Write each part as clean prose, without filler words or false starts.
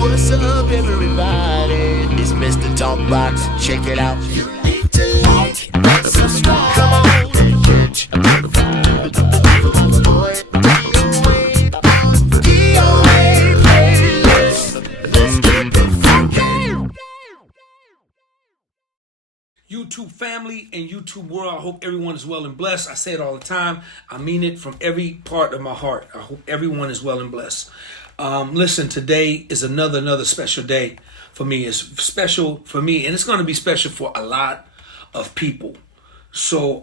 What's up, everybody? It's Mr. Talkbox. Check it out. You need to like and subscribe. Come on and catch a vibe. Boy, DOA Playlist. Let's keep it funky. YouTube family and YouTube world, I hope everyone is well and blessed. I say it all the time. I mean it from every part of my heart. I hope everyone is well and blessed. Listen, today is another special day for me. It's special for me, and it's going to be special for a lot of people. So,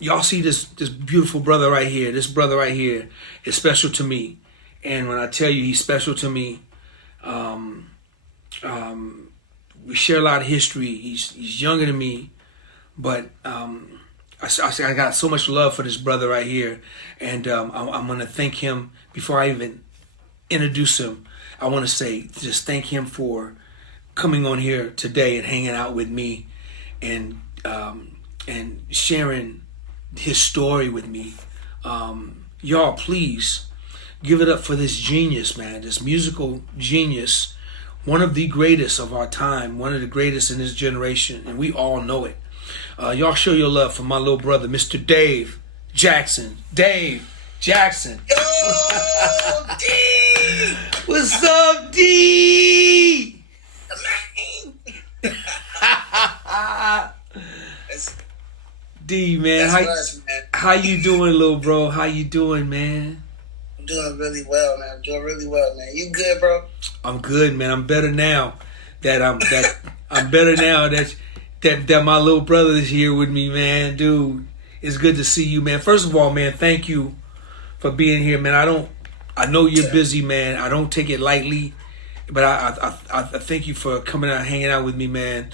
y'all see this beautiful brother right here. This brother right here is special to me. And when I tell you he's special to me, we share a lot of history. He's younger than me, but I got so much love for this brother right here, and I'm gonna thank him before I even introduce him. I want to say just thank him for coming on here today and hanging out with me, and sharing his story with me. Y'all, please give it up for this genius, man. This musical genius. One of the greatest of our time, one of the greatest in this generation, and we all know it. Y'all show your love for my little brother, Mr. Dave Jackson. Dave Jackson. Yo, D! What's up, D? D, man. How you doing, little bro? How you doing, man? I'm doing really well, man. I'm doing really well, man. You good, bro? I'm good, man. I'm better now I'm better now that my little brother is here with me, man. Dude, it's good to see you, man. First of all, man, thank you for being here, man. I know you're busy, man. I don't take it lightly, but I thank you for coming out, hanging out with me, man.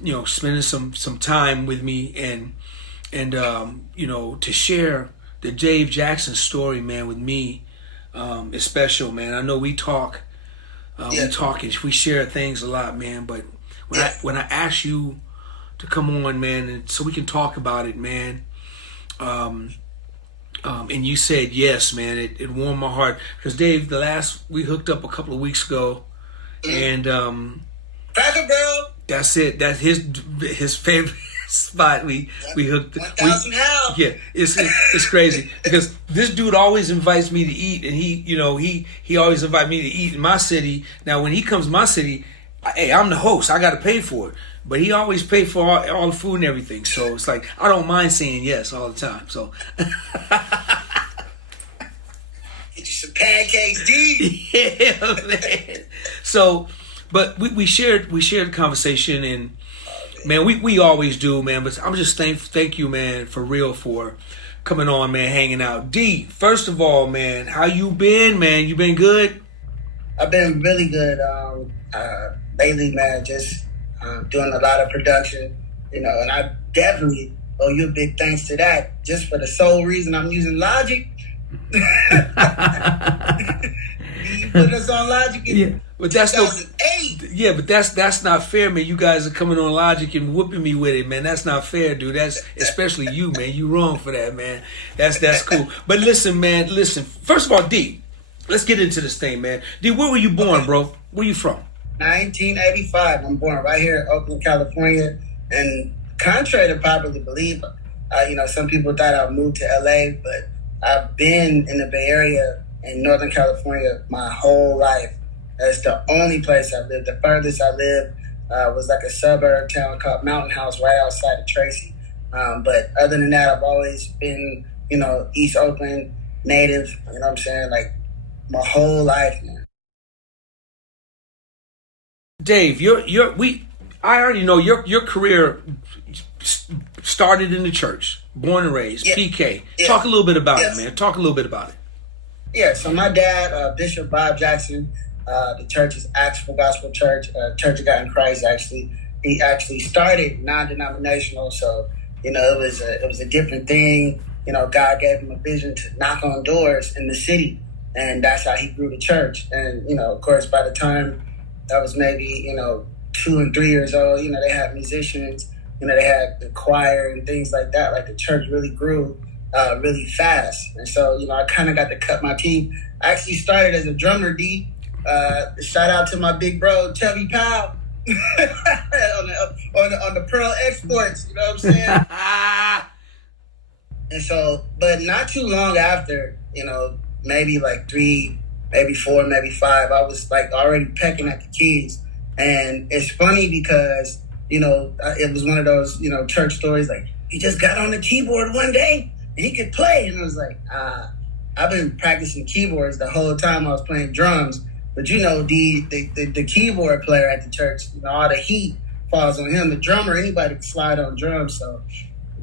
You know, spending some time with me, and you know, to share the Dave Jackson story, man, with me is special, man. I know we talk. We talk and we share things a lot, man. But when I asked you to come on, man, and so we can talk about it, man, and you said yes, man, it warmed my heart. Because Dave, we hooked up a couple of weeks ago, and Cracker Barrel. that's it. That's his favorite spot. We hooked. 1,000 hell. Yeah, it's crazy because this dude always invites me to eat, and he always invites me to eat in my city. Now when he comes to my city, hey, I'm the host. I got to pay for it, but he always pay for all the food and everything. So it's like I don't mind saying yes all the time. So Get you some pancakes, D. yeah, man. So, but we shared the conversation, and man, we always do, man. But I'm just thank you, man, for real, for coming on, man, hanging out. D, first of all, man, how you been, man? You been good? I've been really good lately, man. Just doing a lot of production, you know, and I definitely owe you a big thanks to that. Just for the sole reason I'm using Logic. You put us on Logic in but that's 2008. Yeah, but that's not fair, man. You guys are coming on Logic and whooping me with it, man. That's not fair, dude. That's especially you, man. You wrong for that, man. That's cool. But listen, man. Listen. First of all, D, let's get into this thing, man. D, where were you born, bro? Where you from? 1985. I'm born right here in Oakland, California. And contrary to popular belief, you know, some people thought I moved to LA, but I've been in the Bay Area in Northern California my whole life. That's the only place I've lived. The furthest I lived was like a suburb town called Mountain House right outside of Tracy. But other than that, I've always been, you know, East Oakland native, you know what I'm saying? Like my whole life, man. Dave, I already know your career started in the church, born and raised, PK. Yeah. Talk a little bit about it, man. Talk a little bit about it. Yeah, so my dad, Bishop Bob Jackson, the church is Actual Gospel Church, Church of God in Christ, actually. He actually started non-denominational, so, you know, it was a different thing. You know, God gave him a vision to knock on doors in the city, and that's how he grew the church. And, you know, of course, by the time I was maybe, you know, 2 and 3 years old, you know, they had musicians, you know, they had the choir and things like that. Like the church really grew really fast. And so, you know, I kind of got to cut my teeth. I actually started as a drummer, D. Shout out to my big bro Chubby Powell on the Pearl Exports. You know what I'm saying? And so, but not too long after, you know, maybe like 3, maybe 4, maybe 5, I was like already pecking at the keys. And it's funny because, you know, it was one of those, you know, church stories like, he just got on the keyboard one day and he could play. And I was like, I've been practicing keyboards the whole time I was playing drums. But, you know, the keyboard player at the church, you know, all the heat falls on him. The drummer, anybody can slide on drums. So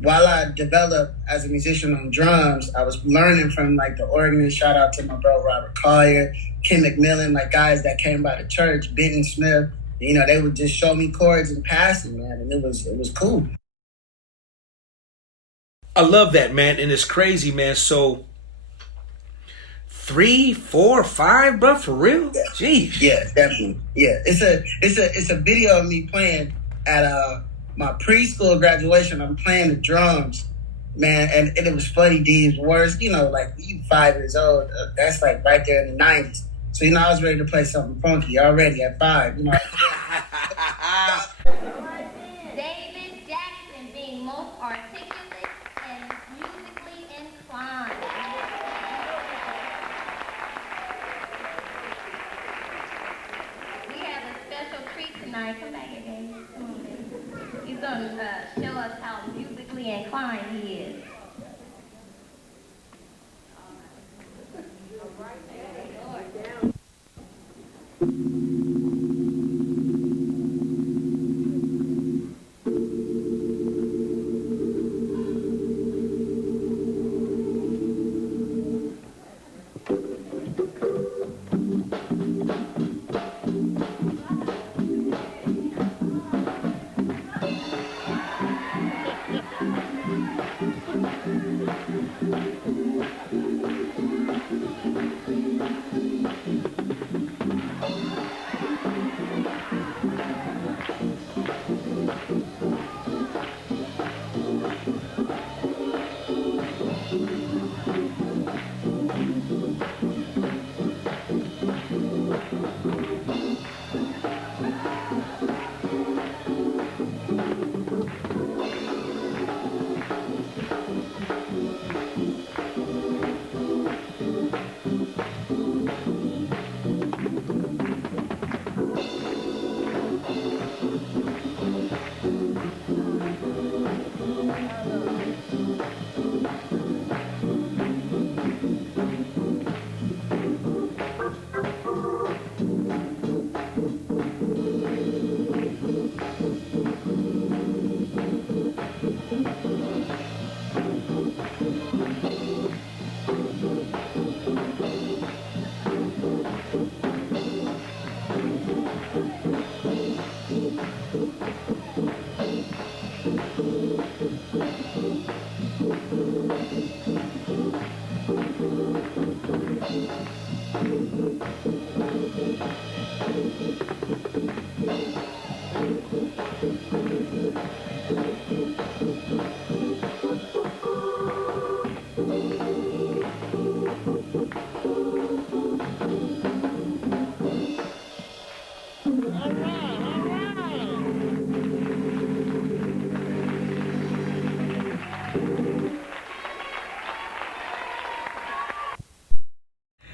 while I developed as a musician on drums, I was learning from like the organist. Shout out to my bro Robert Collier, Ken McMillan, like guys that came by the church, Benton Smith. You know, they would just show me chords and passing, man, and it was cool. I love that, man, and it's crazy, man. So 3, 4, 5, bro, for real? Yeah. Jeez. Yeah, definitely. Yeah, it's a video of me playing at my preschool graduation. I'm playing the drums, man, and it was funny. D's worst, you know, like you 5 years old. That's like right there in the 90s. So you know, I was ready to play something funky already at 5. You know. David Jackson being most articulate and musically inclined. We have a special treat tonight. Come back here, David. Come on, David. He's going to show us how musically inclined he is.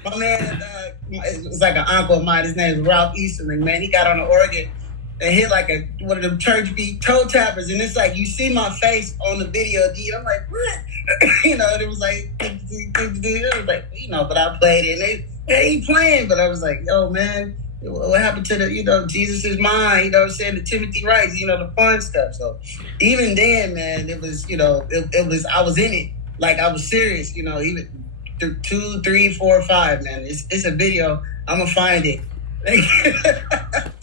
My man, it's like an uncle of mine. His name is Ralph Easterling, man. He got on the organ and hit like one of them church beat toe tappers. And it's like, you see my face on the video, dude. I'm like, what? You know, and it was like, it was like, you know, but I played it. And they ain't playing. But I was like, yo, man, what happened to the, you know, Jesus is mine, you know what I'm saying? The Timothy Wright, you know, the fun stuff. So even then, man, it was, you know, it was, I was in it. Like, I was serious, you know, even 2, 3, 4, 5, man. It's a video. I'm gonna find it.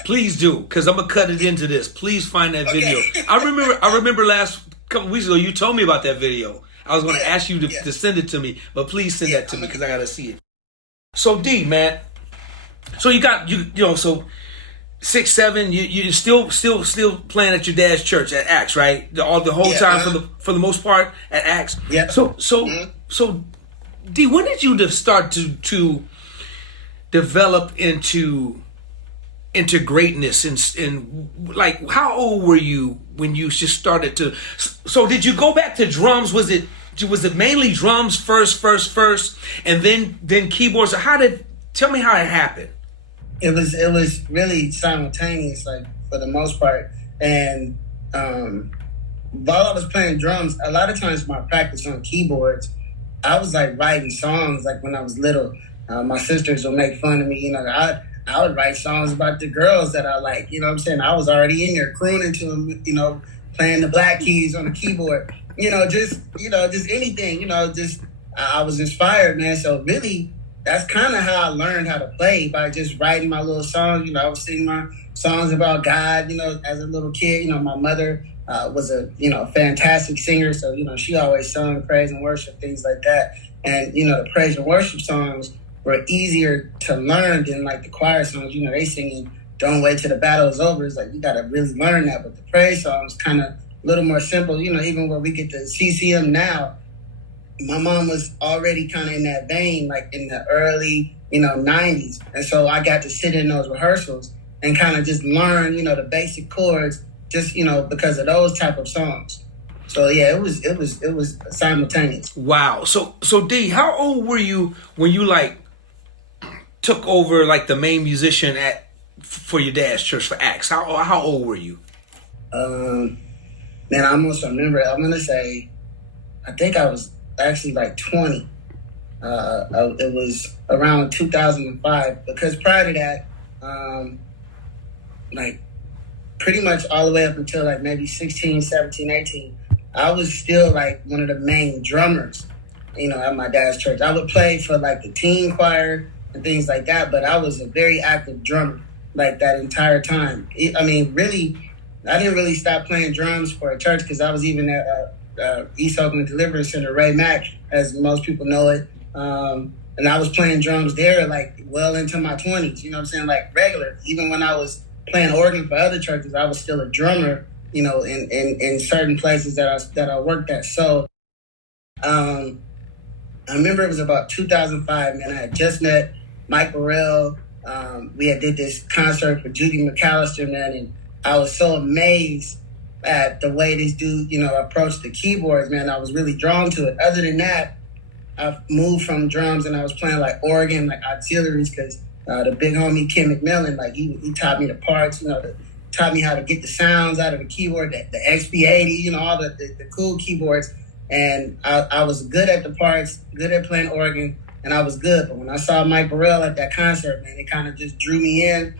Please do, because I'm gonna cut it into this. Please find that video. I remember last couple weeks ago you told me about that video. I was gonna ask you to send it to me, but please send that to me because I gotta see it. So D, man. So you got you know, so 6, 7, you still playing at your dad's church at Axe, right? The whole time for the most part at Axe. Yeah. So D, when did you start to develop into greatness? And like, how old were you when you just started to? So did you go back to drums? Was it mainly drums first, and then keyboards? Tell me how it happened? It was really simultaneous, like for the most part. And while I was playing drums, a lot of times my practice on keyboards, I was like writing songs. Like when I was little, my sisters would make fun of me. I would write songs about the girls that I like. You know what I'm saying? I was already in there crooning to them. Playing the black keys on the keyboard. Just anything. I was inspired, man. So really, that's kind of how I learned how to play, by just writing my little songs. I was singing my songs about God, as a little kid. My mother was a, fantastic singer. So, she always sung praise and worship, things like that. And, the praise and worship songs were easier to learn than like the choir songs. They singing "Don't Wait Till the Battle Is Over." It's like, you got to really learn that. But the praise songs kind of a little more simple. Even where we get the CCM now, my mom was already kind of in that vein, like in the early, 90s. And so I got to sit in those rehearsals and kind of just learn, the basic chords, just, because of those type of songs. So yeah, it was simultaneous. Wow. So D, how old were you when you like took over like the main musician for your dad's church for Acts? How old were you? Man, I almost remember. I'm gonna say, I think I was actually like 20. It was around 2005, because prior to that, like pretty much all the way up until like maybe 16, 17, 18, I was still like one of the main drummers, at my dad's church. I would play for like the teen choir and things like that, but I was a very active drummer like that entire time. Really, I didn't really stop playing drums for a church, because I was even at East Oakland Deliverance Center, Ray Mack, as most people know it. And I was playing drums there like well into my 20s, like regular. Even when I was playing organ for other churches, I was still a drummer, in certain places that I worked at. So I remember it was about 2005, man. I had just met Mike Burrell. We had did this concert for Judy McAllister, man, and I was so amazed at the way this dude, approached the keyboards, man. I was really drawn to it. Other than that, I've moved from drums and I was playing like organ, like auxiliaries, because the big homie Kim McMillan, like he taught me the parts, taught me how to get the sounds out of the keyboard, the XP80, all the cool keyboards. And I was good at the parts, good at playing organ, and I was good. But when I saw Mike Burrell at that concert, man, it kind of just drew me in.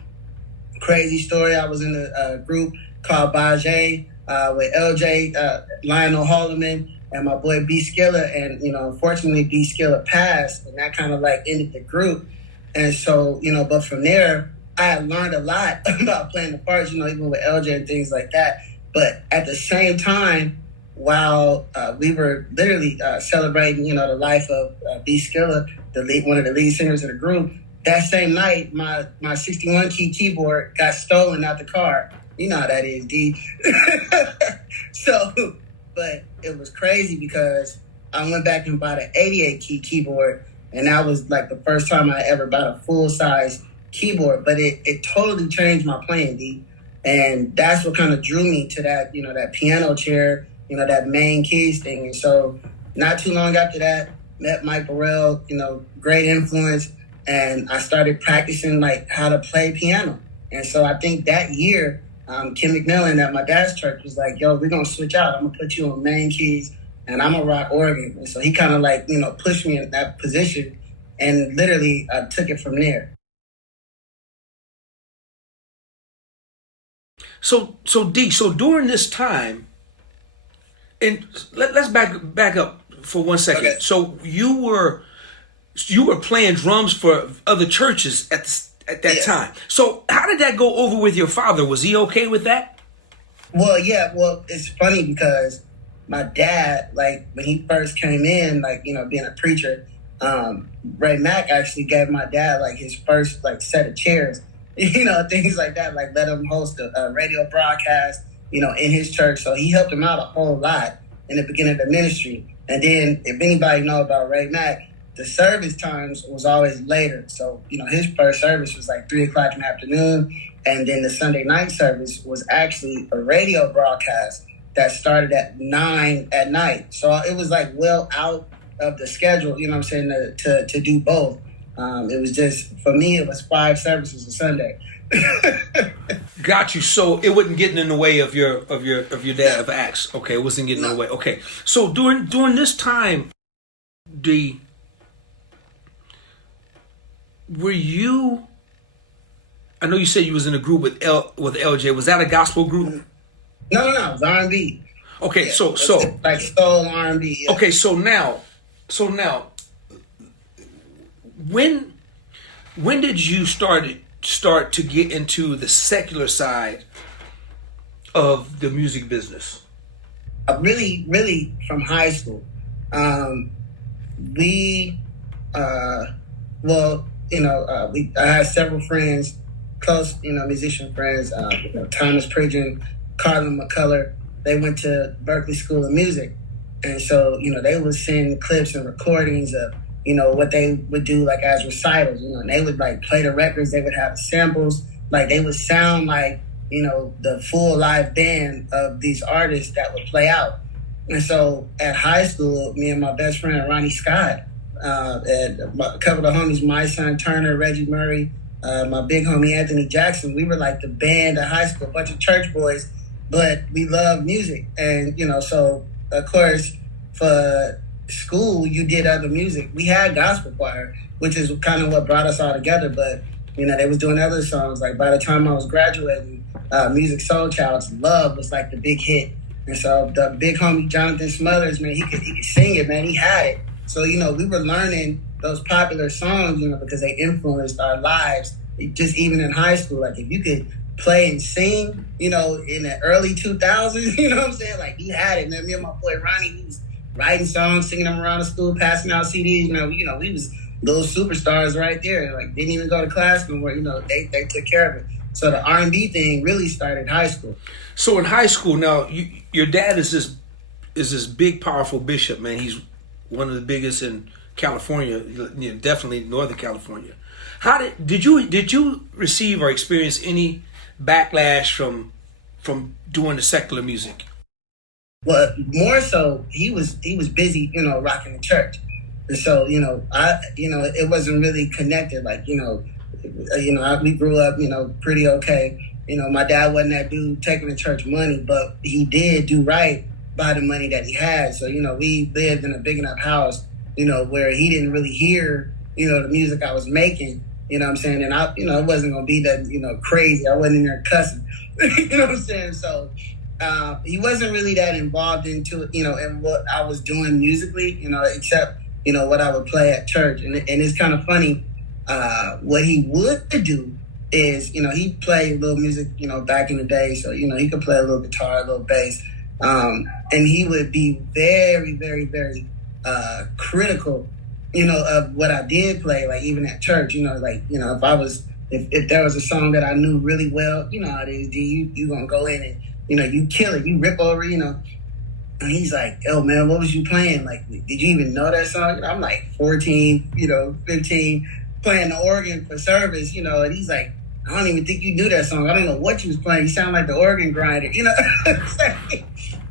Crazy story. I was in a group called Bajay with LJ, Lionel Haldeman, and my boy B Skilla. And, unfortunately, B Skilla passed, and that kind of like ended the group. And so, but from there, I had learned a lot about playing the parts, even with LJ and things like that. But at the same time, while we were literally celebrating, the life of B Skilla, one of the lead singers of the group, that same night, my 61 key keyboard got stolen out the car. You know how that is, D. So, but it was crazy because I went back and bought an 88 key keyboard, and that was like the first time I ever bought a full size keyboard. But it totally changed my playing, D. And that's what kind of drew me to that, that piano chair, that main keys thing. And so not too long after that, met Mike Burrell, great influence. And I started practicing like how to play piano. And so I think that year, Kim McMillan at my dad's church was like, yo, we're going to switch out. I'm going to put you on main keys and I'm going to rock organ. And so he kind of like, pushed me in that position, and literally took it from there. So D, during this time, and let's back up for 1 second. Okay. So you were playing drums for other churches at that time. So how did that go over with your father? Was he okay with that? Well, yeah. Well, it's funny because my dad, like when he first came in, like, being a preacher, Ray Mack actually gave my dad like his first like set of chairs, things like that, like let him host a radio broadcast, in his church. So he helped him out a whole lot in the beginning of the ministry. And then if anybody know about Ray Mack, the service times was always later. So, his first service was like 3 o'clock in the afternoon. And then the Sunday night service was actually a radio broadcast that started at 9 at night. So it was like well out of the schedule, to do both. It was just, for me, it was 5 services a Sunday. Got you. So it wasn't getting in the way of your dad of acts. Okay, it wasn't getting in the way. Okay. So during this time, were you? I know you said you was in a group with LJ. Was that a gospel group? No, it was R&B. Okay, Yeah, so like soul R&B. Yeah. Okay, so now, when did you start to get into the secular side of the music business? Really from high school. I had several friends, close, musician friends, Thomas Pridgeon, Carlin McCullough. They went to Berklee School of Music. And so, they would send clips and recordings of, what they would do like as recitals, and they would like play the records. They would have samples, like they would sound like, the full live band of these artists that would play out. And so at high school, me and my best friend, Ronnie Scott, and a couple of homies, my son Turner, Reggie Murray, my big homie Anthony Jackson, we were like the band at high school, a bunch of church boys, but we loved music. And, so of course for school, you did other music. We had gospel choir, which is kind of what brought us all together, but, they was doing other songs. Like by the time I was graduating, Music Soul Child's Love was like the big hit. And so the big homie Jonathan Smothers, man, he could sing it, man. He had it. So, we were learning those popular songs, because they influenced our lives, just even in high school. Like if you could play and sing, in the early 2000s, you know what I'm saying? Like you had it, man. Me and my boy Ronnie, we was writing songs, singing them around the school, passing out CDs. We was little superstars right there. Like didn't even go to class anymore. They took care of it. So the R&B thing really started high school. So in high school, now your dad is this big, powerful bishop, man. He's one of the biggest in California, definitely Northern California. Did you receive or experience any backlash from doing the secular music? Well, more so, he was busy, rocking the church, and so it wasn't really connected. Like we grew up, pretty okay. My dad wasn't that dude taking the church money, but he did do right by the money that he had. So we lived in a big enough house, where he didn't really hear, the music I was making. You know what I'm saying? And I, it wasn't gonna be that, crazy. I wasn't in there cussing. You know what I'm saying? So. He wasn't really that involved into, in what I was doing musically, except, what I would play at church. And it's kind of funny, what he would do is, he'd play a little music, back in the day. So, he could play a little guitar, a little bass. And he would be very, very, very critical, of what I did play, like even at church, if there was a song that I knew really well, how it is, you gonna go in and, you kill it, you rip over, And he's like, "Oh man, what was you playing? Like, did you even know that song?" I'm like 14, 15, playing the organ for service, and he's like, "I don't even think you knew that song. I don't know what you was playing. You sound like the organ grinder,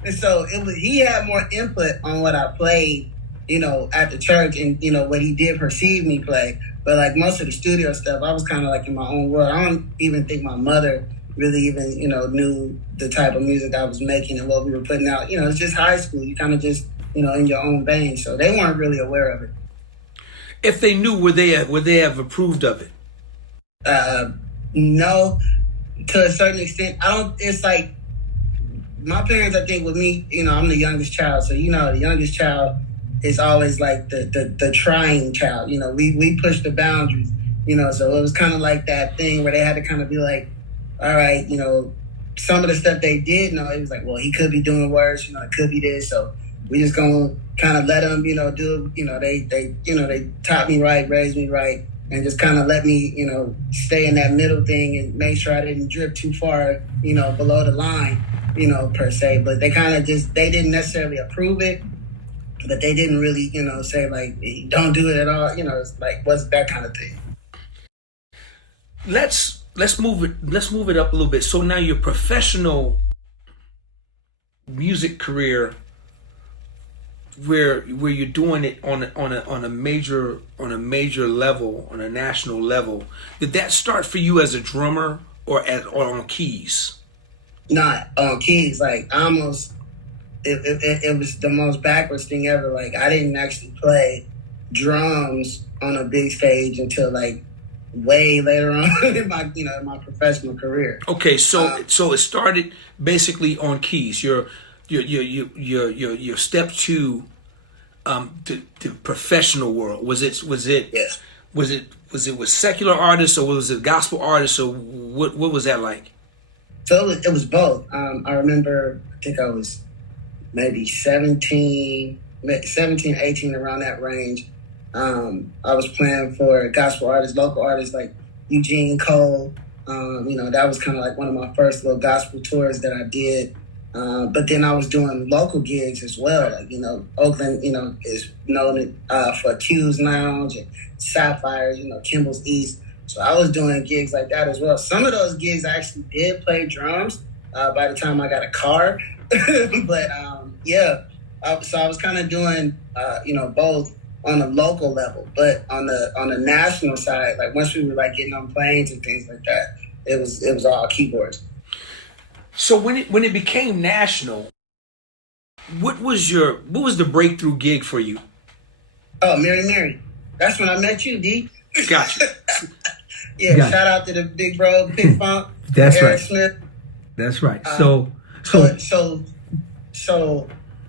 And so he had more input on what I played, at the church and, what he did perceive me play. But like most of the studio stuff, I was kind of like in my own world. I don't even think my mother really even, knew the type of music I was making and what we were putting out. It's just high school. You kind of just, in your own vein. So they weren't really aware of it. If they knew, would they have approved of it? No, to a certain extent. It's like, my parents, I think with me, I'm the youngest child. So, the youngest child is always like the trying child. We push the boundaries, so it was kind of like that thing where they had to kind of be like, all right, some of the stuff they did know, it was like, well, he could be doing worse, it could be this. So we just gonna kind of let him, do, they taught me right, raised me right, and just kind of let me, stay in that middle thing and make sure I didn't drift too far, below the line, per se. But they kind of they didn't necessarily approve it, but they didn't really, say like, don't do it at all. It's like, what's that kind of thing. Let's move it up a little bit. So now your professional music career, where you're doing it on a major level, on a national level, did that start for you as a drummer or on keys? Not on keys. Like, almost, it was the most backwards thing ever. Like, I didn't actually play drums on a big stage until like way later on in my professional career. Okay, so it started basically on keys. Your step to the professional world, was it Yes. was it with secular artists, or was it gospel artists, or what was that like? So it was both. I remember, I think I was maybe 17, 18, around that range. I was playing for gospel artists, local artists like Eugene Cole. That was kind of like one of my first little gospel tours that I did. But then I was doing local gigs as well. Like, Oakland, is known for Q's Lounge and Sapphire, Kimball's East. So I was doing gigs like that as well. Some of those gigs I actually did play drums by the time I got a car. But so I was kind of doing, both on a local level, but on the national side, like once we were like getting on planes and things like that, it was all keyboards. So when it became national, what was the breakthrough gig for you? Oh, Mary. That's when I met you, D. Gotcha. Yeah, gotcha. Shout out to the big bro, Big Funk. That's Eric right. Smith. That's right. So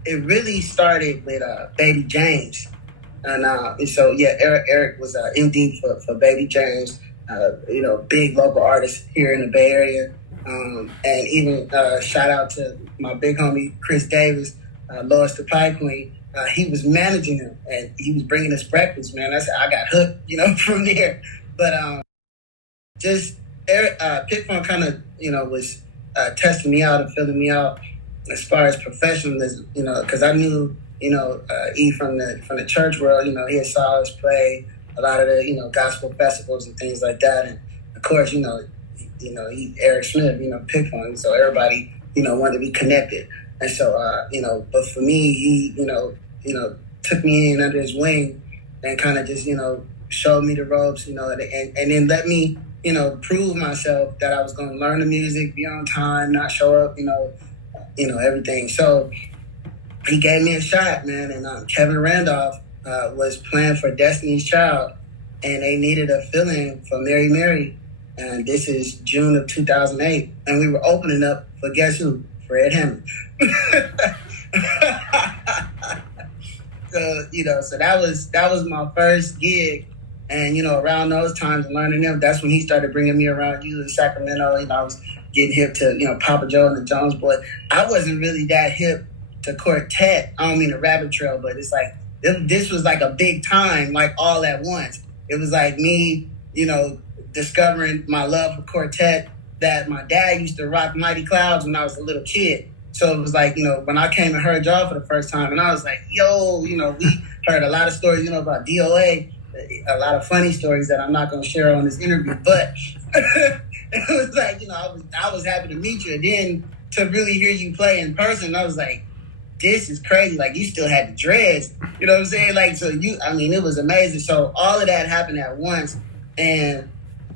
it really started with Baby James, and Eric was MD for Baby James. Big local artist here in the Bay Area. And even shout out to my big homie Chris Davis, Lois the Pie Queen. He was managing him, and he was bringing us breakfast. Man, I got hooked, from there. But just Eric, Pitfall kind of, was testing me out and filling me out as far as professionalism. Because I knew, E from the church world. He had saw us play a lot of the gospel festivals and things like that, and of course, he Eric Smith, Pitfall, so everybody, wanted to be connected. And so, but for me, he, took me in under his wing and kind of just, showed me the ropes, and then let me, prove myself that I was going to learn the music, be on time, not show up, everything. So he gave me a shot, man. And Kevin Randolph was playing for Destiny's Child, and they needed a fill-in for Mary. And this is June of 2008. And we were opening up for guess who? Fred Hammond. So that was my first gig. And, around those times, learning them, that's when he started bringing me around you in Sacramento. I was getting hip to, Papa Joe and the Jones Boys. I wasn't really that hip to Quartet. I don't mean the rabbit trail, but it's like, this was like a big time, like all at once. It was like me, discovering my love for Quartet, that my dad used to rock Mighty Clouds when I was a little kid. So it was like, when I came and heard y'all for the first time, and I was like, yo, we heard a lot of stories, about DOA, a lot of funny stories that I'm not going to share on this interview, but it was like, I was happy to meet you. And then to really hear you play in person, I was like, this is crazy. Like, you still had the dreads, you know what I'm saying? Like, so it was amazing. So all of that happened at once. And,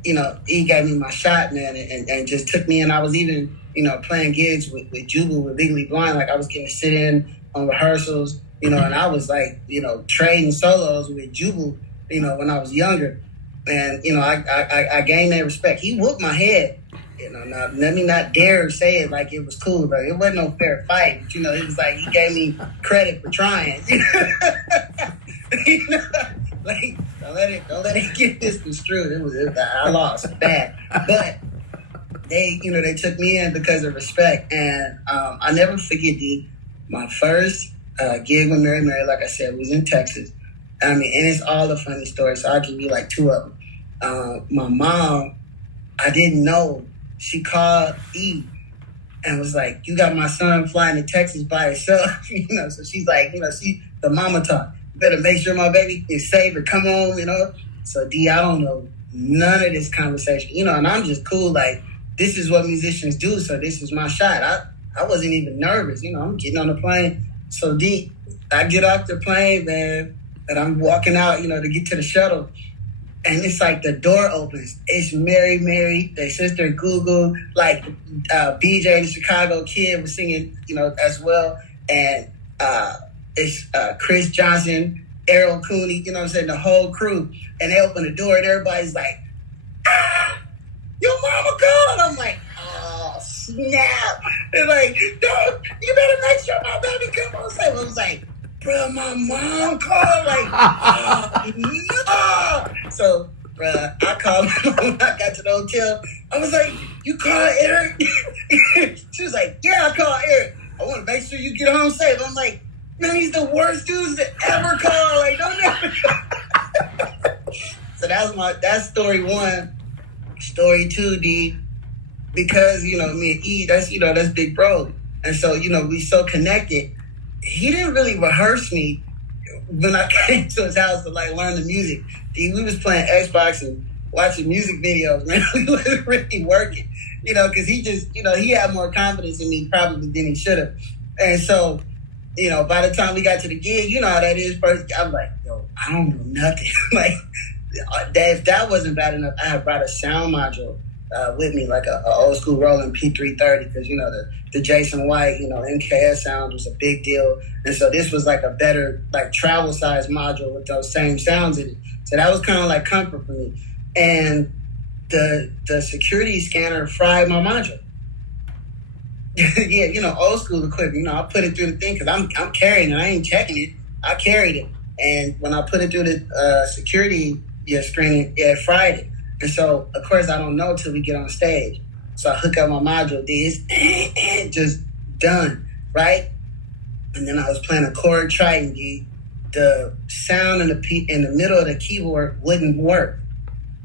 he gave me my shot, man, and just took me in. I was even, playing gigs with Jubal, with Legally Blind. Like, I was getting to sit in on rehearsals, and I was like, trading solos with Jubal, when I was younger. And, I gained that respect. He whooped my head. Now, let me not dare say it like it was cool, but it wasn't no fair fight. But, it was like he gave me credit for trying. Like, don't let it get this construed. I lost bad, but they took me in because of respect, and I never forget my first gig with Mary, like I said, was in Texas. And it's all a funny story, so I'll give you like two of them. My mom, I didn't know, she called E and was like, you got my son flying to Texas by himself, so she's like, the mama talk. Better make sure my baby is safe and come home, you know. So D, I don't know none of this conversation, you know, and I'm just cool. Like, this is what musicians do, so this is my shot. I wasn't even nervous, you know. I'm getting on the plane. So D, I get off the plane, man, and I'm walking out, you know, to get to the shuttle. And it's like the door opens. It's Mary, their sister Google, like BJ, the Chicago Kid, was singing, you know, as well. And it's Chris Johnson, Errol Cooney, you know what I'm saying, the whole crew. And they open the door and everybody's like, ah, your mama called. I'm like, oh, snap. They're like, no, you better make sure my baby come on safe. I was like, bro, my mom called. Like, oh, no. So, bro, I called my mom when I got to the hotel. I was like, you called Eric? She was like, yeah, I called Eric. I want to make sure you get home safe. I'm like, man, he's the worst dudes to ever call. Like, don't ever. So that's story one. Story two, D, because, you know, me and E, that's big bro. And so, you know, we so connected. He didn't really rehearse me when I came to his house to like learn the music. D, we was playing Xbox and watching music videos, man. We wasn't really working, you know, because he just, you know, he had more confidence in me probably than he should have. And so, you know, by the time we got to the gig, you know how that is. First, I'm like, yo, I don't know nothing. Like, if that wasn't bad enough, I had brought a sound module with me, like a old school Roland P330, because, you know, the Jason White, you know, MKS sound was a big deal. And so this was like a better, like, travel size module with those same sounds in it. So that was kind of like comfort for me. And the security scanner fried my module. Yeah, you know, old school equipment. You know, I put it through the thing because I'm carrying it. I ain't checking it. I carried it. And when I put it through the security screening, it fried it. And so, of course, I don't know till we get on stage. So I hook up my module, this, just done, right? And then I was playing a chord Triton, the sound in the middle of the keyboard wouldn't work.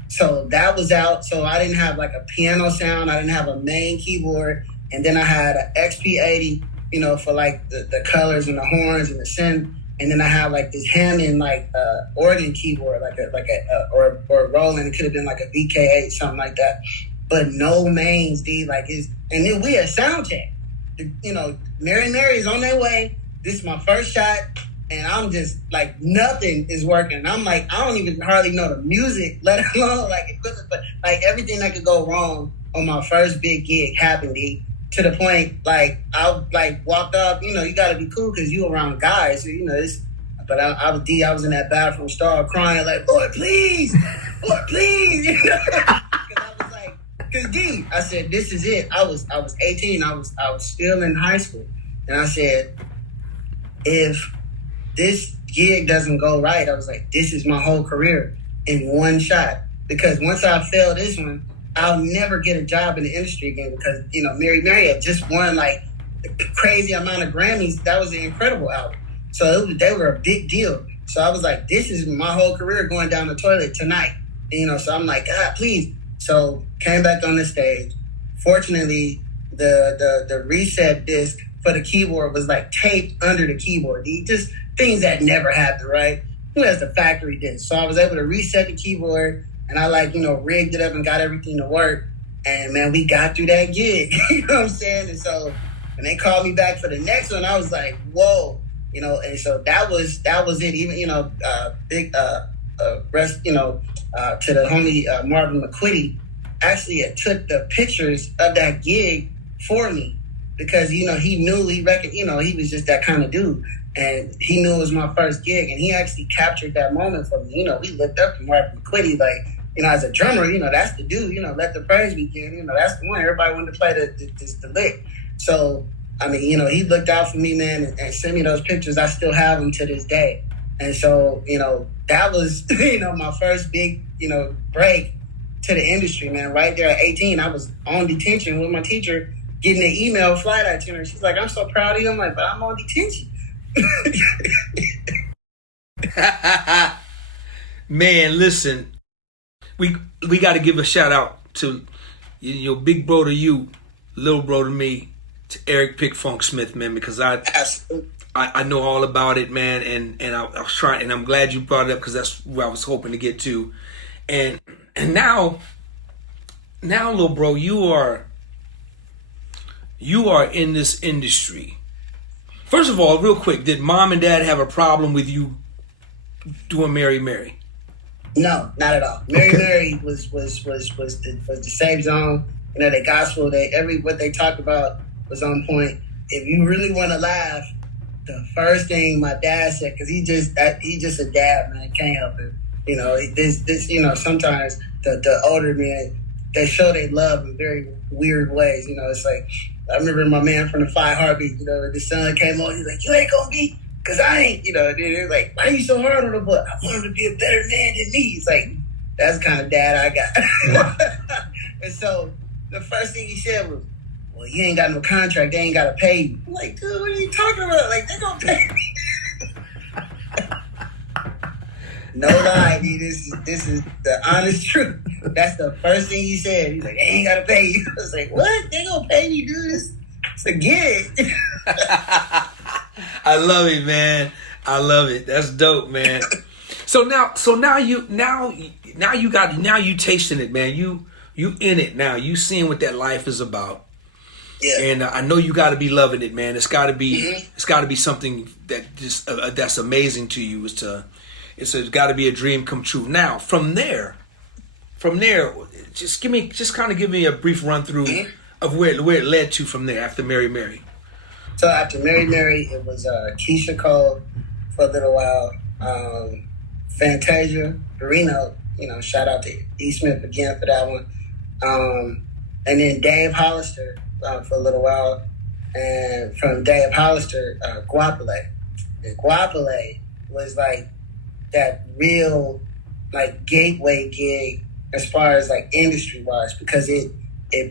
So that was out. So I didn't have like a piano sound. I didn't have a main keyboard. And then I had an XP80, you know, for like the colors and the horns and the synth. And then I had like this Hammond like organ keyboard, or Roland. It could have been like a VK8, something like that. But no mains, D. Like and then we had sound check. You know, Mary is on their way. This is my first shot, and I'm just like nothing is working. And I'm like, I don't even hardly know the music, let alone like equipment. But like everything that could go wrong on my first big gig happened, D. To the point, like, I like walked up, you know, you got to be cool because you around guys, so, you know, but I was in that bathroom stall crying like, Lord, please, you know, because I was like, because D, I said, this is it. I was 18, I was still in high school, and I said, if this gig doesn't go right, I was like, this is my whole career in one shot, because once I fail this one, I'll never get a job in the industry again, because, you know, Mary had just won like a crazy amount of Grammys. That was an incredible album. So they were a big deal. So I was like, this is my whole career going down the toilet tonight. And, you know, so I'm like, God, please. So came back on the stage. Fortunately, the reset disc for the keyboard was like taped under the keyboard. Just things that never happen, right? Who has the factory disc? So I was able to reset the keyboard. And I like, you know, rigged it up and got everything to work. And man, we got through that gig. You know what I'm saying? And so when they called me back for the next one, I was like, whoa, you know, and so that was it. Even, you know, big rest, you know, to the homie Marvin McQuitty, actually took the pictures of that gig for me because, you know, he reckoned, you know, he was just that kind of dude. And he knew it was my first gig, and he actually captured that moment for me. You know, we looked up to Marvin McQuitty, like, you know, as a drummer, you know, that's the dude, you know, let the praise begin. You know, that's the one. Everybody wanted to play the lick. So, I mean, you know, he looked out for me, man, and sent me those pictures. I still have them to this day. And so, you know, that was, you know, my first big, you know, break to the industry, man. Right there at 18, I was on detention with my teacher, getting an email flight itinerary. She's like, I'm so proud of you. I'm like, but I'm on detention. Man, listen, we got to give a shout out to your big bro to you, little bro to me, to Eric Pick Funk Smith, man, because I I know all about it, man, and I was trying, and I'm glad you brought it up because that's where I was hoping to get to, and now, little bro, you are in this industry. First of all, real quick, did mom and dad have a problem with you doing Mary Mary? No, not at all. Mary Mary was the same zone. You know, the gospel, what they talked about was on point. If you really want to laugh, the first thing my dad said, because he just a dad, man, can't help it. You know, sometimes the older men, they show they love in very weird ways. You know, it's like, I remember my man from the Five Heartbeats, you know, the son came on, he's like, you ain't gonna be, because I ain't, you know, they're like, why are you so hard on the boy? I want him to be a better man than me. It's like, that's the kind of dad I got. And so the first thing he said was, well, you ain't got no contract, they ain't got to pay you. I'm like, dude, what are you talking about? Like, they gonna pay me. No lie, dude, this is the honest truth. That's the first thing he said. He's like, they ain't got to pay you. I was like, what? They gonna pay me, dude? It's a gig. I love it, man. I love it. That's dope, man. So now you tasting it, man. You in it now. You seeing what that life is about. Yeah. And I know you got to be loving it, man. It's got to be something that just that's amazing to you. It's got to be a dream come true. Now, from there, just kind of give me a brief run through of where it led to from there after Mary Mary. So after Mary Mary, it was Keisha Cole for a little while, Fantasia, Reno, you know, shout out to E. Smith again for that one, and then Dave Hollister for a little while, and from Dave Hollister, Guapale. And Guapale was like that real like gateway gig as far as like industry wise, because it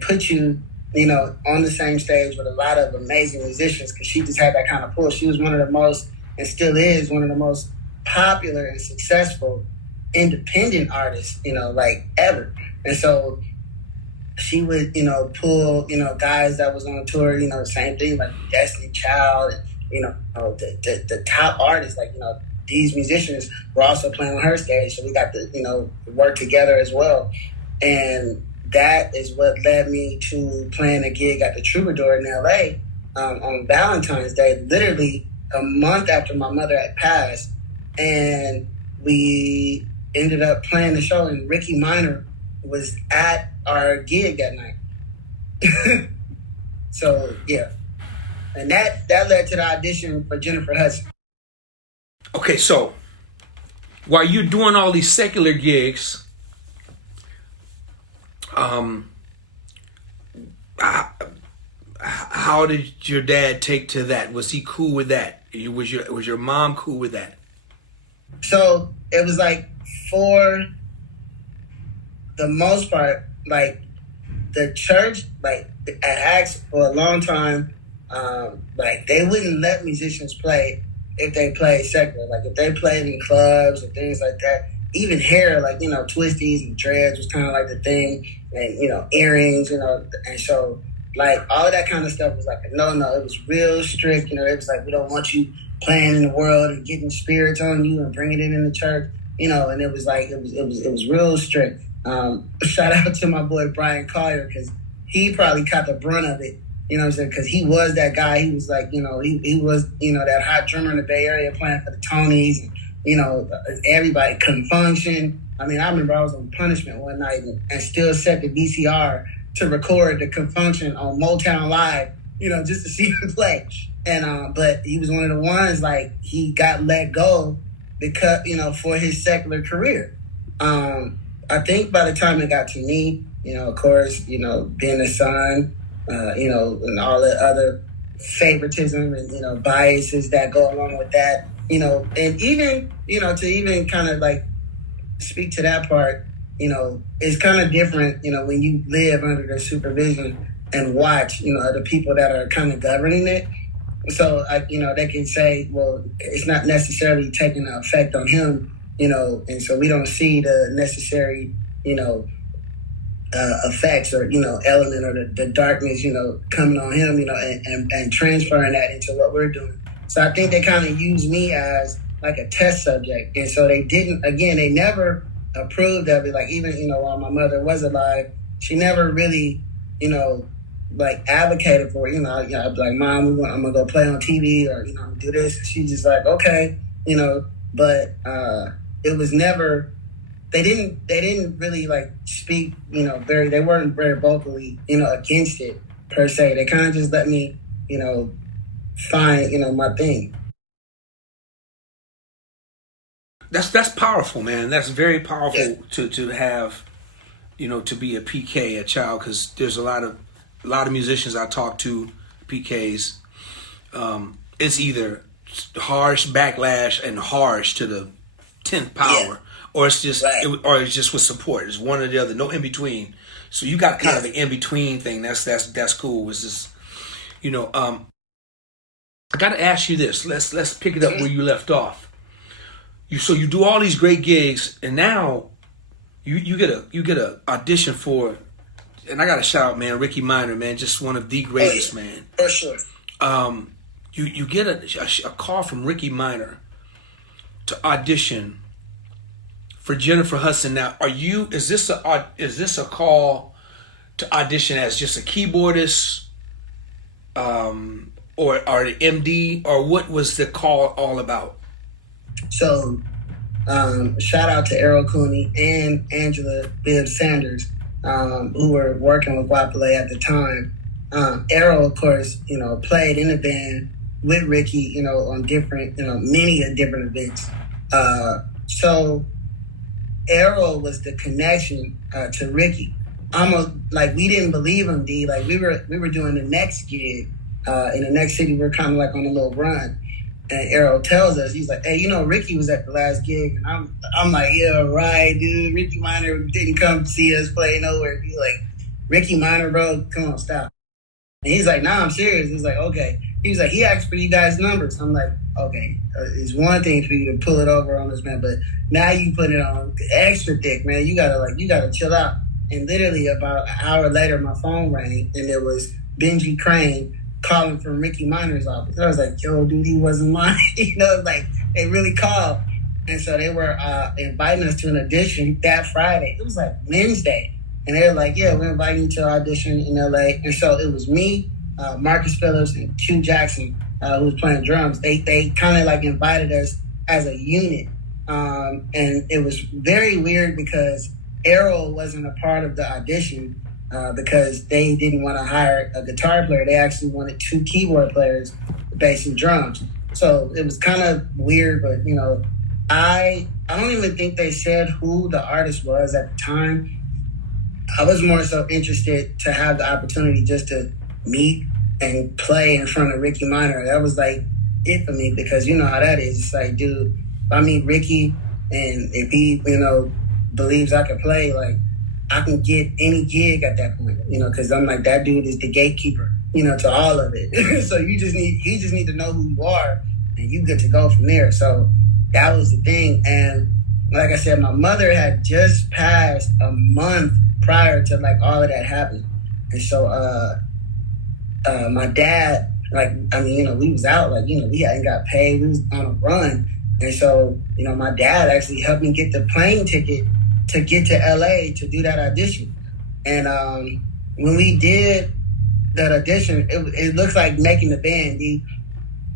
put you, you know, on the same stage with a lot of amazing musicians, because she just had that kind of pull. She was one of the most, and still is, one of the most popular and successful independent artists, you know, like ever. And so she would, you know, pull, you know, guys that was on tour, you know, same thing, like Destiny Child, and, you know, the top artists, like, you know, these musicians were also playing on her stage. So we got to, you know, work together as well. And that is what led me to playing a gig at the Troubadour in LA on Valentine's Day, literally a month after my mother had passed. And we ended up playing the show, and Ricky Minor was at our gig that night. So, yeah. And that led to the audition for Jennifer Hudson. Okay, so while you're doing all these secular gigs, how did your dad take to that? Was he cool with that? Was your mom cool with that? So it was like, for the most part, like the church, like at Acts for a long time, like they wouldn't let musicians play if they played secular. Like if they played in clubs and things like that, even hair, like, you know, twisties and dreads was kind of like the thing, and, you know, earrings, you know, and so like all of that kind of stuff was like no, it was real strict. You know, it was like, we don't want you playing in the world and getting spirits on you and bringing it in the church, you know. And it was like it was real strict. Shout out to my boy Brian Collier, because he probably caught the brunt of it. You know what I'm saying? Because he was that guy. He was like, you know, he was, you know, that hot drummer in the Bay Area playing for the Tonys, and, you know, everybody couldn't function. I mean, I remember I was on Punishment one night and still set the VCR to record the Confunction on Motown Live, you know, just to see him play. And but he was one of the ones, like, he got let go because, you know, for his secular career. I think by the time it got to me, you know, of course, you know, being a son, you know, and all the other favoritism and, you know, biases that go along with that, you know, and even, you know, to even kind of like speak to that part, you know, it's kind of different, you know, when you live under the supervision and watch, you know, the people that are kind of governing it. So, you know, they can say, well, it's not necessarily taking an effect on him, you know, and so we don't see the necessary, you know, effects or, you know, element or the darkness, you know, coming on him, you know, and transferring that into what we're doing. So I think they kind of used me as like a test subject. And so they didn't, again, they never approved of it. Like even, while my mother was alive, she never really, like advocated for it. I'd be like, Mom, I'm going to go play on TV or, do this. She's just like, okay, but it was never, they didn't really like speak, they weren't very vocally, against it per se. They kind of just let me, find, my thing. That's powerful, man. That's very powerful to have, to be a PK, a child, because there's a lot of musicians I talk to, PKs. It's either harsh backlash and harsh to the 10th power, or it's just or it's just with support. It's one or the other, no in between. So you got kind of an in between thing. That's cool. It's just, I got to ask you this. Let's pick it up where you left off. You do all these great gigs, and now you get a audition for, and I got to shout out, man, Ricky Minor, man, just one of the greatest, man. For sure. You get a call from Ricky Minor to audition for Jennifer Hudson. Now, is this a call to audition as just a keyboardist, or the MD, or what was the call all about? So, shout out to Errol Cooney and Angela Bibbs Sanders, who were working with Guapale at the time. Errol, of course, played in the band with Ricky, on different, many different events. So Errol was the connection to Ricky. We didn't believe him, D. Like we were doing the next gig in the next city. We're kind of like on a little run. And Errol tells us, he's like, hey, Ricky was at the last gig. And I'm like, yeah, right, dude. Ricky Minor didn't come see us play nowhere. He's like, Ricky Minor, bro, come on, stop. And he's like, nah, I'm serious. He's like, okay. He was like, he asked for you guys' numbers. I'm like, okay, it's one thing for you to pull it over on this, man, but now you put it on extra thick, man. You gotta chill out. And literally about an hour later, my phone rang, and it was Benji Crane calling from Ricky Minor's office. I was like, yo, dude, he wasn't mine. Like they really called. And so they were inviting us to an audition that Friday. It was like Wednesday. And they were like, yeah, we're inviting you to audition in LA. And so it was me, Marcus Phillips, and Q Jackson, who was playing drums. They kind of like invited us as a unit. And it was very weird because Errol wasn't a part of the audition because they didn't want to hire a guitar player. They actually wanted 2 keyboard players, bass and drums. So it was kind of weird, but I don't even think they said who the artist was at the time. I was more so interested to have the opportunity just to meet and play in front of Ricky Minor. That was like it for me, because you know how that is. It's like, dude, if I meet Ricky and if he, believes I can play, like I can get any gig at that point, because I'm like, that dude is the gatekeeper, to all of it. So he just need to know who you are, and you good to go from there. So that was the thing. And like I said, my mother had just passed a month prior to like all of that happening. And so my dad, we was out, we hadn't got paid, we was on a run. And so, my dad actually helped me get the plane ticket to get to LA to do that audition. And when we did that audition, it looks like making the band.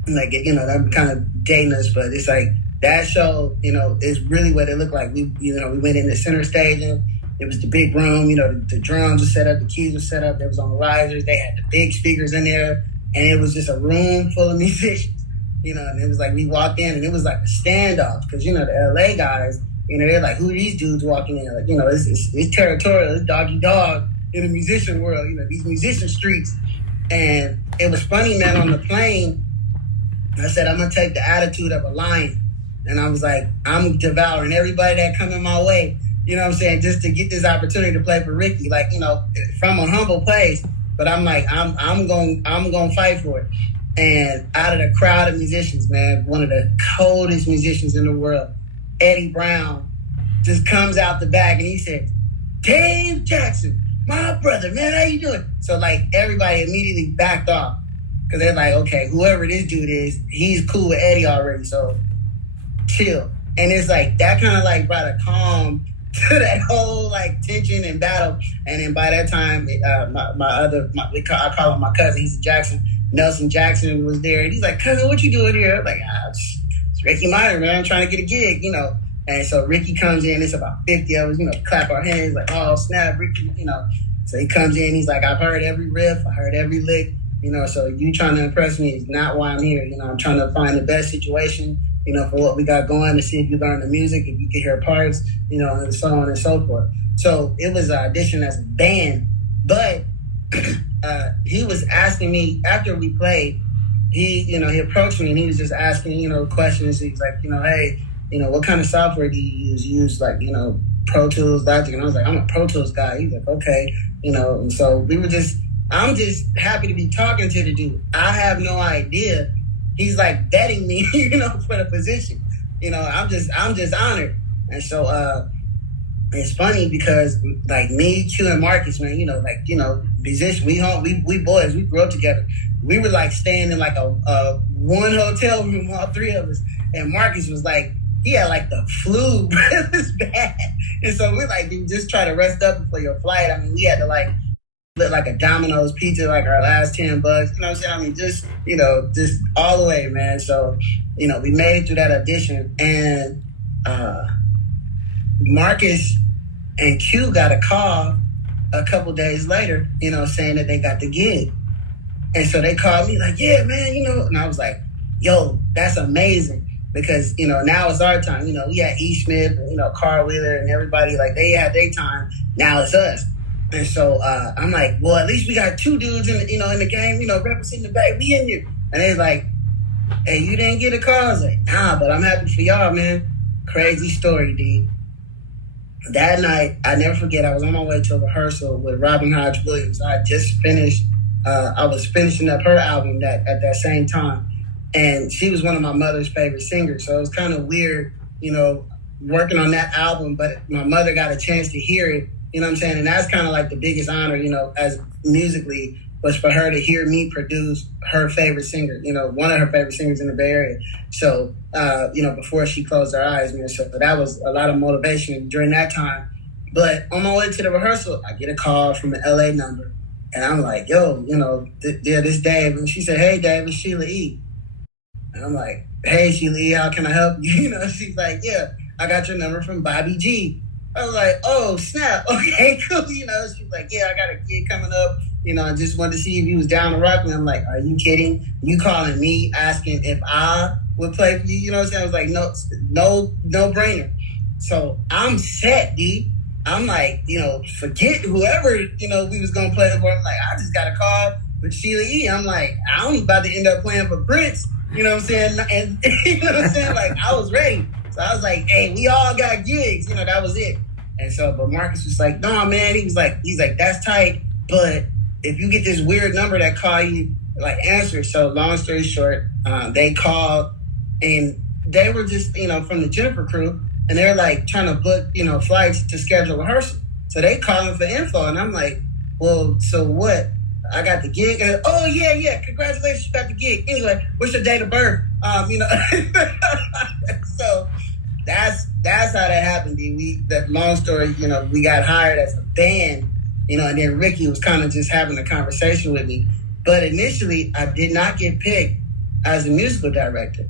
I'm kind of dating us, but it's like that show, is really what it looked like. We went in the center stage, and it was the big room, the drums were set up, the keys were set up, they was on risers, they had the big speakers in there, and it was just a room full of musicians, and it was like we walked in and it was like a standoff, because, the LA guys, they're like, who are these dudes walking in? Like, it's territorial, it's doggy dog in the musician world, these musician streets. And it was funny, man, on the plane, I said, I'm going to take the attitude of a lion. And I was like, I'm devouring everybody that come in my way. You know what I'm saying? Just to get this opportunity to play for Ricky, from a humble place. But I'm like, I'm going to fight for it. And out of the crowd of musicians, man, one of the coldest musicians in the world, Eddie Brown, just comes out the back and he said, Dave Jackson, my brother, man, how you doing? So everybody immediately backed off. because they're like, okay, whoever this dude is, he's cool with Eddie already, so chill. And it's like that kind of like brought a calm to that whole like tension and battle. And then by that time, I call him my cousin. He's a Jackson. Nelson Jackson was there, and he's like, "Cousin, what you doing here?" I'm like, it's Ricky Minor, man. I'm trying to get a gig, you know. And so Ricky comes in. It's about 50 of us, you know, clap our hands like, "Oh snap, Ricky," you know. So he comes in. He's like, "I've heard every riff. I heard every lick, you know. So you trying to impress me is not why I'm here. You know, I'm trying to find the best situation, you know, for what we got going, to see if you learn the music, if you can hear parts, you know, and so on and so forth." So it was an audition as a band, but he was asking me after we played. He approached me and he was just asking, you know, questions. He's like, you know, "Hey, you know, what kind of software do you use? You use like, you know, Pro Tools, Logic?" And I was like, "I'm a Pro Tools guy." He's like, "Okay," you know. And so I'm just happy to be talking to the dude. I have no idea. He's like betting me, you know, for the position. You know, I'm just honored. And so it's funny because like me, Q, and Marcus, man, you know, like, you know, musicians, we boys, we grew up together. We were like staying in like a one hotel room, all three of us. And Marcus was like, he had like the flu, it was bad. And so we're like, dude, just try to rest up before your flight. I mean, we had to like split like a Domino's pizza, like our last $10. You know what I'm saying? I mean, just, you know, just all the way, man. So, you know, we made it through that audition, and Marcus and Q got a call a couple days later, you know, saying that they got the gig. And so they called me like, "Yeah, man, you know," and I was like, "Yo, that's amazing." Because, you know, now it's our time. You know, we had E. Smith, you know, Carl Wheeler, and everybody, like, they had their time. Now it's us. And so I'm like, well, at least we got two dudes in the game, you know, representing the Bay. We in here. And they're like, "Hey, you didn't get a call?" I was like, "Nah, but I'm happy for y'all, man." Crazy story, D. That night, I never forget, I was on my way to a rehearsal with Robin Hodge Williams. I just finished, I was finishing up her album at that same time. And she was one of my mother's favorite singers. So it was kind of weird, you know, working on that album, but my mother got a chance to hear it, you know what I'm saying? And that's kind of like the biggest honor, you know, as musically, was for her to hear me produce her favorite singer, you know, one of her favorite singers in the Bay Area. So, you know, before she closed her eyes, man. So that was a lot of motivation during that time. But on my way to the rehearsal, I get a call from an LA number. And I'm like, "Yo, you know, this Dave." And she said, "Hey, Dave, it's Sheila E." And I'm like, "Hey, Sheila E, how can I help you?" You know, she's like, "Yeah, I got your number from Bobby G." I was like, "Oh, snap. Okay, cool." You know, she's like, "Yeah, I got a gig coming up. You know, I just wanted to see if you was down to rock." And I'm like, "Are you kidding? You calling me asking if I would play for you?" You know what I'm saying? I was like, no brainer. So I'm set, D. I'm like, you know, forget whoever, you know, we was going to play for. I'm like, I just got a call with Sheila E. I'm like, I'm about to end up playing for Prince. You know what I'm saying? And you know what I'm saying? Like, I was ready. So I was like, "Hey, we all got gigs." You know, that was it. And so, but Marcus was like, "No, man." He's like, "That's tight. But if you get this weird number that call you, like, answer." So long story short, they called, and they were just, you know, from the Jennifer crew, and they're like trying to book, you know, flights to schedule rehearsal. So they calling for info, and I'm like, "Well, so what? I got the gig." And, "Oh, yeah, congratulations, you got the gig. Anyway, what's your date of birth?" You know. So that's how that happened. That long story, you know, we got hired as a band, you know, and then Ricky was kind of just having a conversation with me. But initially, I did not get picked as a musical director.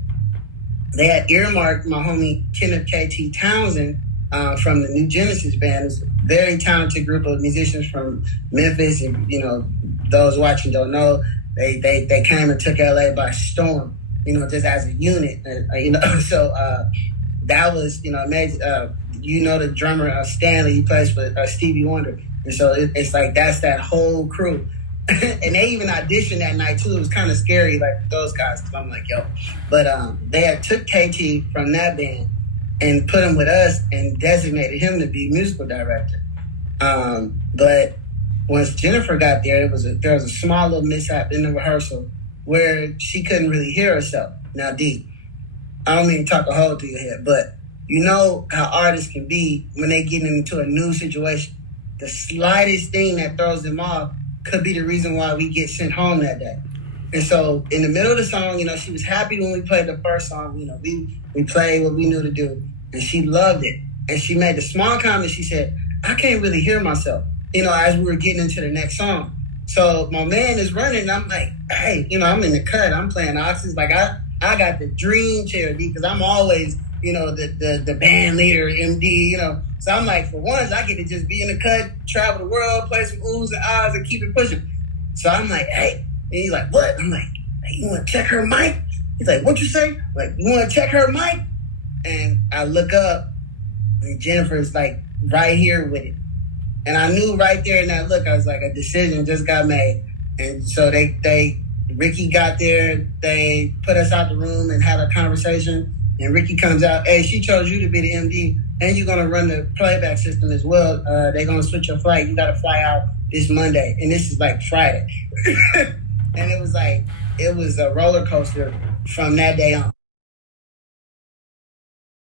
They had earmarked my homie Kenneth KT Townsend from the New Genesis band. It's a very talented group of musicians from Memphis, and, you know, those watching don't know, they came and took LA by storm, you know, just as a unit, you know. So that was, you know, amazing. You know, the drummer Stanley, he plays for Stevie Wonder, and so it's like that's that whole crew. And they even auditioned that night too. It was kind of scary, like, those guys, because I'm like, yo. But they had took KT from that band and put him with us and designated him to be musical director. But once Jennifer got there, there was a small little mishap in the rehearsal where she couldn't really hear herself. Now, D, I don't mean to talk a hole through your head, but you know how artists can be when they get into a new situation. The slightest thing that throws them off could be the reason why we get sent home that day. And so in the middle of the song, she was happy when we played the first song. We played what we knew to do, and she loved it. And she made the small comment. She said, "I can't really hear myself," as we were getting into the next song. So my man is running, and I'm like, "Hey, I'm in the cut. I'm playing oxys. Like I got the dream chair, because I'm always, the band leader, MD, So I'm like, for once, I get to just be in the cut, travel the world, play some oohs and ahs, and keep it pushing. So I'm like, hey. And he's like, what? I'm like, hey, you want to check her mic? He's like, what you say? Like, you want to check her mic? And I look up, and Jennifer's like right here with it. And I knew right there in that look, I was like, a decision just got made. And so Ricky got there, they put us out the room and had a conversation. And Ricky comes out, hey, she chose you to be the MD, and you're going to run the playback system as well. They're going to switch your flight. You got to fly out this Monday. And this is like Friday. And it was a roller coaster from that day on.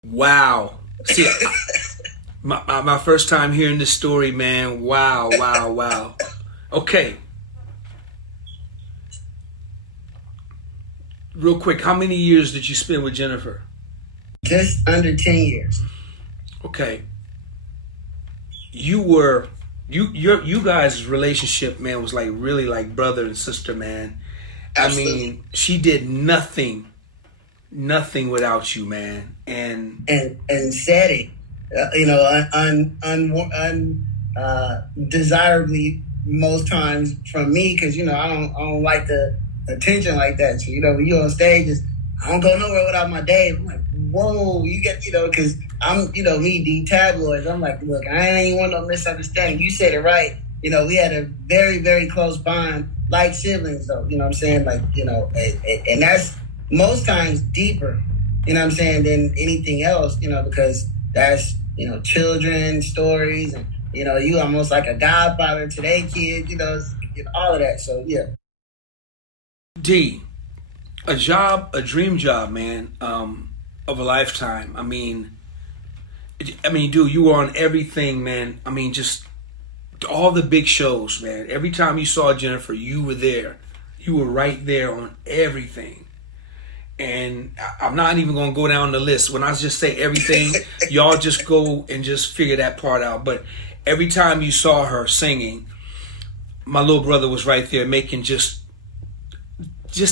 Wow. See, my first time hearing this story, man. Wow. Okay. Real quick, how many years did you spend with Jennifer? Just under 10 years. Okay. You guys' relationship, man, was like really like brother and sister, man. Absolutely. I mean, she did nothing without you, man. And said it, undesirably most times from me, because I don't like the attention like that. So when you on stage, I don't go nowhere without my Dave. I'm like, whoa, you get because I'm me, D tabloids. I'm like, look, I ain't want no misunderstanding. You said it right. We had a very, very close bond, like siblings, though. You know what I'm saying? Like, and that's most times deeper, than anything else, because that's, children stories, and, you almost like a godfather to their kids, all of that. So, yeah. D, a dream job, man, of a lifetime. I mean, dude, you were on everything, man. I mean, just all the big shows, man. Every time you saw Jennifer, you were there. You were right there on everything. And I'm not even going to go down the list. When I just say everything, y'all just go and just figure that part out. But every time you saw her singing, my little brother was right there making just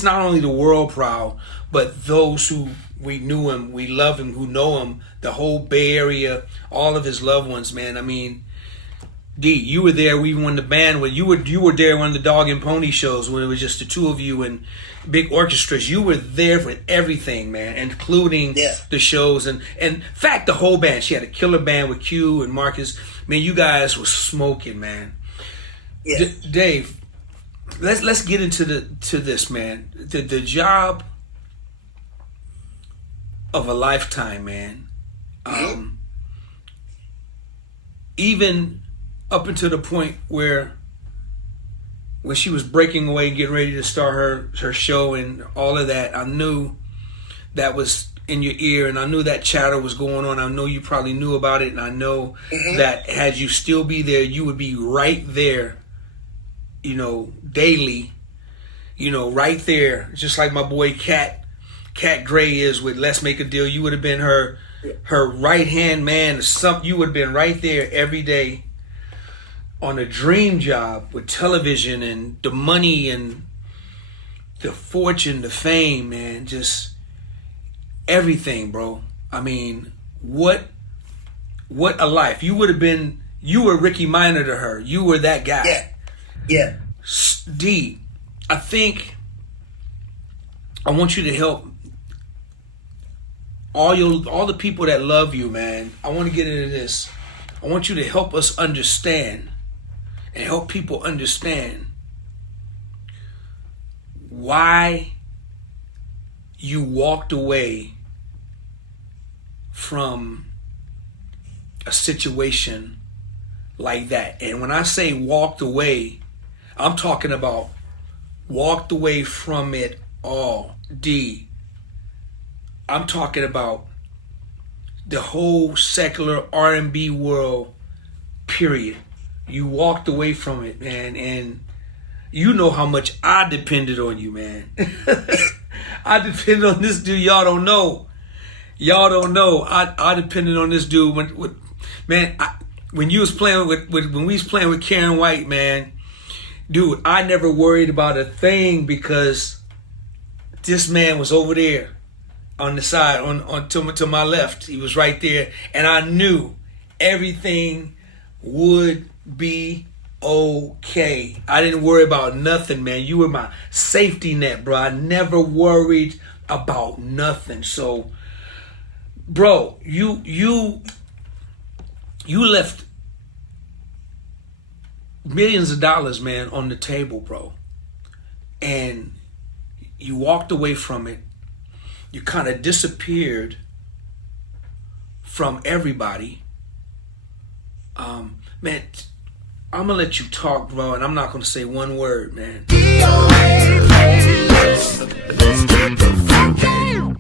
not only the world proud, but those who we knew him, we love him, who know him, the whole Bay Area, all of his loved ones, man. I mean, D, you were there even when the band was, you were there when the Dog and Pony shows, when it was just the two of you and big orchestras. You were there for everything, man, including the shows and in fact the whole band. She had a killer band with Q and Marcus. Man, you guys were smoking, man. Yeah. Dave, let's get into this, man. The job of a lifetime, man. Even up until the point where when she was breaking away, getting ready to start her show and all of that, I knew that was in your ear, and I knew that chatter was going on. I know you probably knew about it, and I know that had you still be there, you would be right there, daily, right there, just like my boy Cat Gray is with Let's Make a Deal. You would have been her right hand man. You would have been right there every day on a dream job with television and the money and the fortune, the fame, man, just everything, bro. I mean, what a life. You were Ricky Minor to her. You were that guy. Yeah. D, I think I want you to help all the people that love you, man. I want to get into this. I want you to help us understand and help people understand why you walked away from a situation like that. And when I say walked away, I'm talking about walked away from it all. D, I'm talking about the whole secular R&B world, period. You walked away from it, man, and you know how much I depended on you, man. I depended on this dude. Y'all don't know. Y'all don't know. I depended on this dude when you was playing when we was playing with Karen White, man. Dude, I never worried about a thing because this man was over there on the side, to my left. He was right there, and I knew everything would be okay. I didn't worry about nothing, man. You were my safety net, bro. I never worried about nothing. So, bro, you left millions of dollars, man, on the table, bro. And you walked away from it. You kind of disappeared from everybody. Man, I'm going to let you talk, bro, and I'm not going to say one word, man. DOA Playlist. Let's get the fuck out.